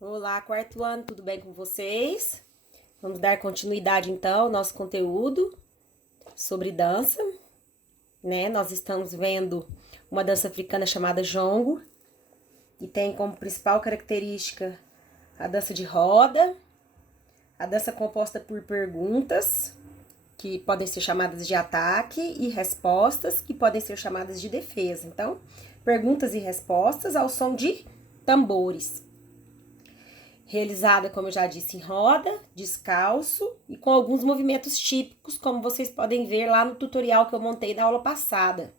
Olá, quarto ano, tudo bem com vocês? Vamos dar continuidade então ao nosso conteúdo sobre dança, né? Nós estamos vendo uma dança africana chamada jongo e tem como principal característica a dança de roda, a dança composta por perguntas, que podem ser chamadas de ataque, e respostas, que podem ser chamadas de defesa. Então, perguntas e respostas ao som de tambores. Realizada, como eu já disse, em roda, descalço e com alguns movimentos típicos, como vocês podem ver lá no tutorial que eu montei na aula passada.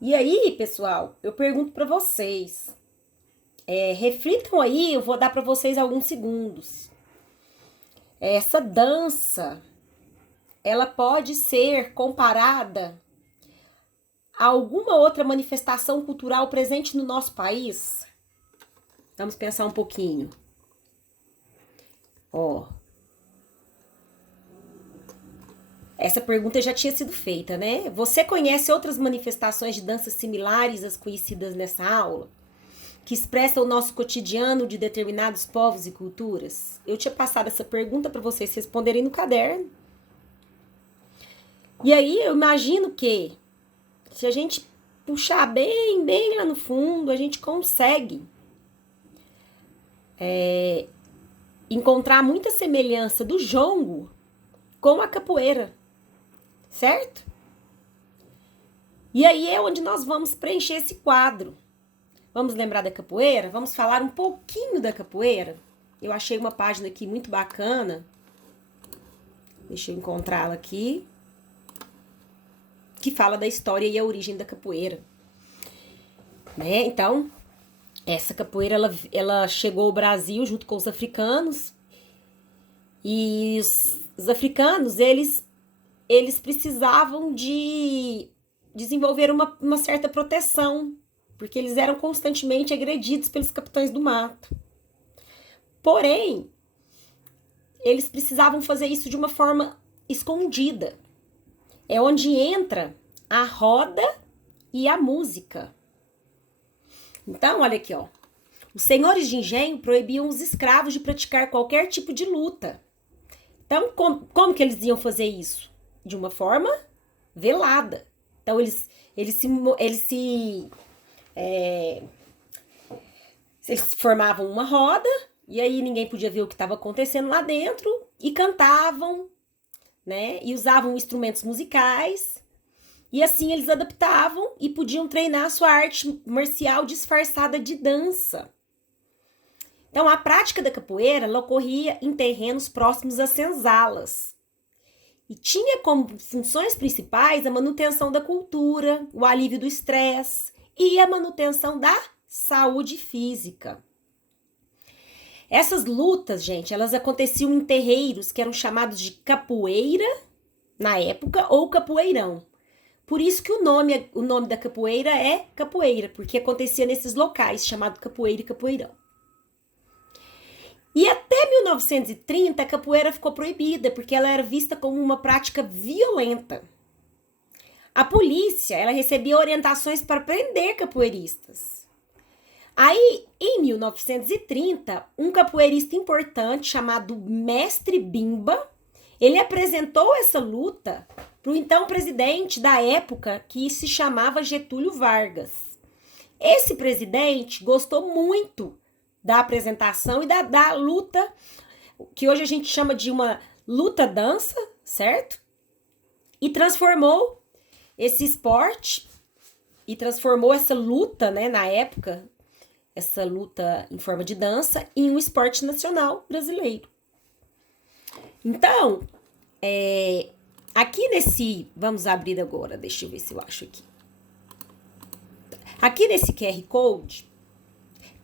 E aí, pessoal, eu pergunto para vocês, reflitam aí, eu vou dar para vocês alguns segundos. Essa dança, ela pode ser comparada a alguma outra manifestação cultural presente no nosso país? Vamos pensar um pouquinho. Essa pergunta já tinha sido feita, né? Você conhece outras manifestações de danças similares às conhecidas nessa aula? Que expressam o nosso cotidiano de determinados povos e culturas? Eu tinha passado essa pergunta para vocês responderem no caderno. E aí eu imagino que, se a gente puxar bem lá no fundo, a gente consegue encontrar muita semelhança do jongo com a capoeira, certo? E aí é onde nós vamos preencher esse quadro. Vamos lembrar da capoeira? Vamos falar um pouquinho da capoeira? Eu achei uma página aqui muito bacana. Deixa eu encontrá-la aqui. Que fala da história e a origem da capoeira. Né? Então, essa capoeira, ela chegou ao Brasil junto com os africanos. E os africanos, eles precisavam de desenvolver uma certa proteção, porque eles eram constantemente agredidos pelos capitães do mato. Porém, eles precisavam fazer isso de uma forma escondida. É onde entra a roda e a música. Então, olha aqui, ó. Os senhores de engenho proibiam os escravos de praticar qualquer tipo de luta. Então, como que eles iam fazer isso? De uma forma velada. Então, eles formavam uma roda, e aí ninguém podia ver o que estava acontecendo lá dentro, e cantavam, né? E usavam instrumentos musicais, e assim eles adaptavam e podiam treinar a sua arte marcial disfarçada de dança. Então, a prática da capoeira, ela ocorria em terrenos próximos às senzalas. E tinha como funções principais a manutenção da cultura, o alívio do estresse e a manutenção da saúde física. Essas lutas, gente, elas aconteciam em terreiros que eram chamados de capoeira, na época, ou capoeirão. Por isso que o nome da capoeira é capoeira, porque acontecia nesses locais, chamado capoeira e capoeirão. E até 1930, a capoeira ficou proibida, porque ela era vista como uma prática violenta. A polícia, ela recebia orientações para prender capoeiristas. Aí, em 1930, um capoeirista importante chamado Mestre Bimba, ele apresentou essa luta para o então presidente da época, que se chamava Getúlio Vargas. Esse presidente gostou muito da apresentação e da luta, que hoje a gente chama de uma luta-dança, certo? E transformou esse esporte, e transformou essa luta, né, na época, essa luta em forma de dança, em um esporte nacional brasileiro. Então, aqui nesse... Vamos abrir agora, deixa eu ver se eu acho aqui. Aqui nesse QR Code,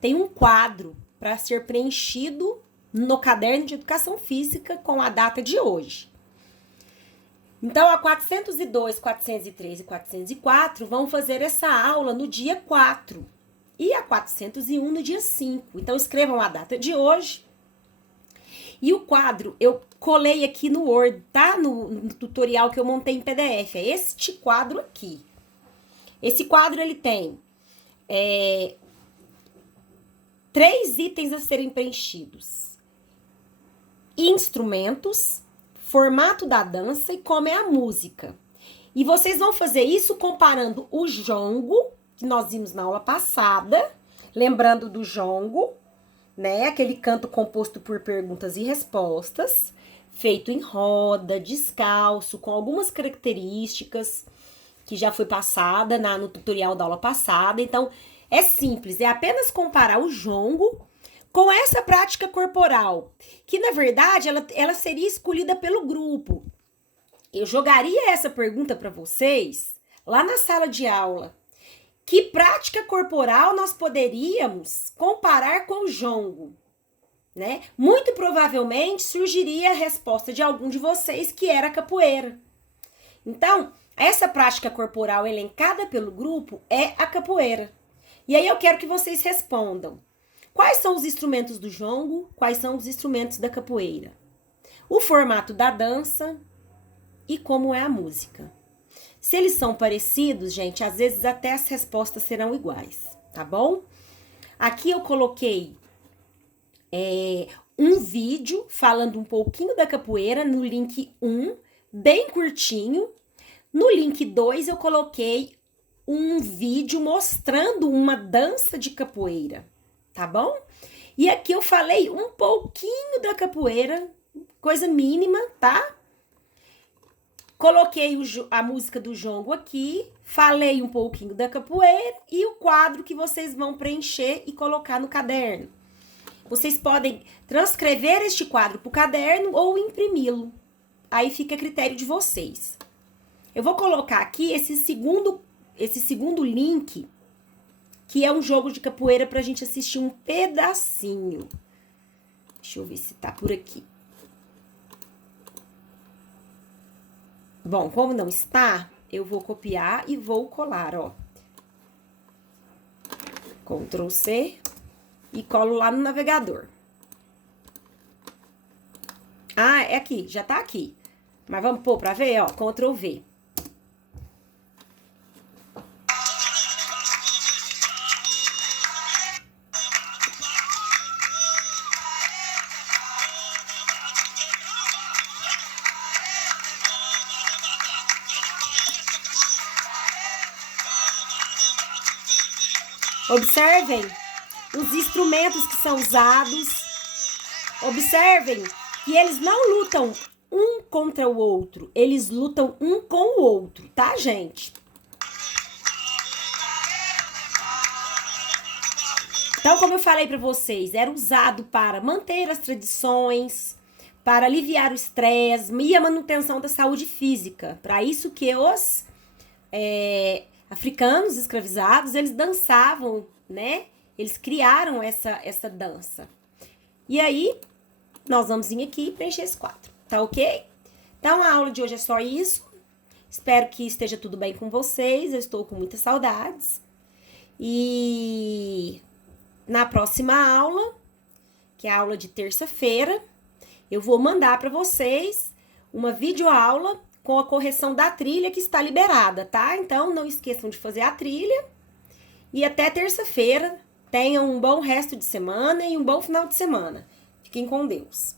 tem um quadro para ser preenchido no caderno de educação física com a data de hoje. Então, a 402, 403 e 404 vão fazer essa aula no dia 4 e a 401 no dia 5. Então, escrevam a data de hoje. E o quadro eu colei aqui no Word, tá? No tutorial que eu montei em PDF. É este quadro aqui. Esse quadro, ele tem 3 itens a serem preenchidos: instrumentos, formato da dança e como é a música. E vocês vão fazer isso comparando o jongo, que nós vimos na aula passada, lembrando do jongo, né? Aquele canto composto por perguntas e respostas, feito em roda, descalço, com algumas características que já foi passada no tutorial da aula passada. Então, é simples, é apenas comparar o jongo com essa prática corporal, que na verdade ela seria escolhida pelo grupo. Eu jogaria essa pergunta para vocês lá na sala de aula. Que prática corporal nós poderíamos comparar com o jongo, né? Muito provavelmente surgiria a resposta de algum de vocês que era a capoeira. Então, essa prática corporal elencada pelo grupo é a capoeira. E aí eu quero que vocês respondam. Quais são os instrumentos do jongo? Quais são os instrumentos da capoeira? O formato da dança e como é a música. Se eles são parecidos, gente, às vezes até as respostas serão iguais, tá bom? Aqui eu coloquei um vídeo falando um pouquinho da capoeira no link 1, bem curtinho. No link 2 eu coloquei um vídeo mostrando uma dança de capoeira, tá bom? E aqui eu falei um pouquinho da capoeira, coisa mínima, tá? Coloquei a música do jongo aqui, falei um pouquinho da capoeira e o quadro que vocês vão preencher e colocar no caderno. Vocês podem transcrever este quadro para o caderno ou imprimi-lo. Aí fica a critério de vocês. Eu vou colocar aqui esse segundo link, que é um jogo de capoeira para a gente assistir um pedacinho. Deixa eu ver se tá por aqui. Bom, como não está, eu vou copiar e vou colar, ó. Ctrl C e colo lá no navegador. Ah, é aqui, já tá aqui. Mas vamos pôr pra ver, ó, Ctrl V. Observem os instrumentos que são usados. Observem que eles não lutam um contra o outro. Eles lutam um com o outro, tá, gente? Então, como eu falei para vocês, era usado para manter as tradições, para aliviar o estresse e a manutenção da saúde física. Para isso que os africanos escravizados, eles dançavam, né? Eles criaram essa dança. E aí, nós vamos vir aqui e preencher esse quadro, tá ok? Então, a aula de hoje é só isso. Espero que esteja tudo bem com vocês. Eu estou com muitas saudades. E na próxima aula, que é a aula de terça-feira, eu vou mandar para vocês uma videoaula com a correção da trilha que está liberada, tá? Então, não esqueçam de fazer a trilha. E até terça-feira, tenham um bom resto de semana e um bom final de semana. Fiquem com Deus.